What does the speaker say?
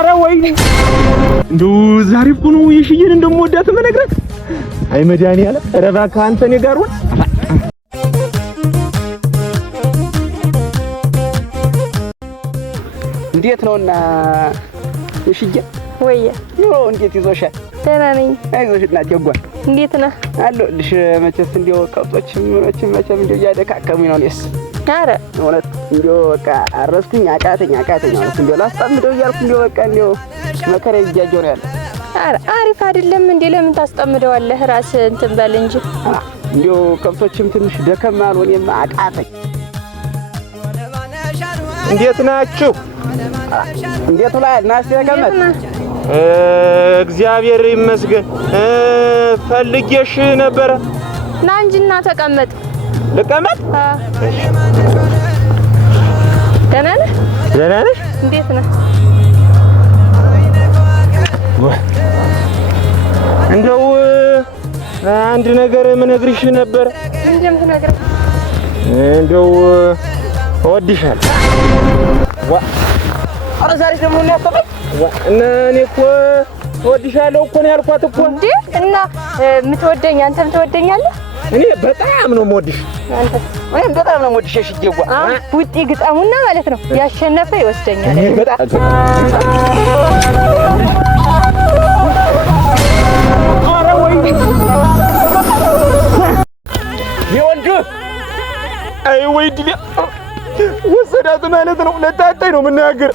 ኧረ ወይኔ እንደው ዛሬ እኮ ነው የሽዬን እንደምወዳት መነግራት። አይ መድኃኒዓለም ኧረ እባክህ አንተ እኔ ጋር ሁን። እንዴት ነውና የሽዬ? ወየ ኑሮ እንዴት ይዞሻል? ደህና ነኝ። አይዞሽ እናቴ ጓ እንዴት ነህ? አለሁልሽ። መቼስ እንደው ቀውጦችም መቼም እንደው እያደካከሙኝ ነው። እኔስ ኧረ እውነት እንደው በቃ አረስኩኝ አቃተኝ ማለት እንደው ላስጠምደው እያልኩ እንደው በቃ እንደው መከራ እያየሁ ነው ያለው። ኧረ አሪፍ አይደለም እንዴ? ለምን ታስጠምደዋለህ? ራስህ እንትን በል እንጂ እንደው ከብቶችም ትንሽ ደከም አሉ። እኔማ አቃተኝ። እንዴት ናችሁ? እንዴት ውለሃል? ና እስኪ ተቀመጥ። እግዚአብሔር ይመስገን። ፈልጌሽ ነበረ። ና እንጂ እና ተቀመጥ። ልቀመጥ? ደህና ነህ? ደህና ነሽ? እንዴት ነህ? እንደው አንድ ነገር የምነግርሽ ነበረ። ምንድን ነው የምትነግረኝ? እንደው እወድሻለሁ። ኧረ ዛሬ ደግሞ ምን ያፈቀኝ? እና እኔ እኮ እወድሻለሁ እኮ ነው ያልኳት እኮ። እንዴ እና የምትወደኝ አንተም ትወደኛለህ? እኔ በጣም ነው የምወድሽ። አንተ እኔም በጣም ነው የምወድሽ እሽዬ ጓ። ውጪ ግጠሙና ማለት ነው ያሸነፈ ይወስደኛል። እኔ በጣም ኧረ ወይኔ የወንዱ አይ ወይ ድል ወሰዳት ማለት ነው። ለታጣይ ነው የምናገር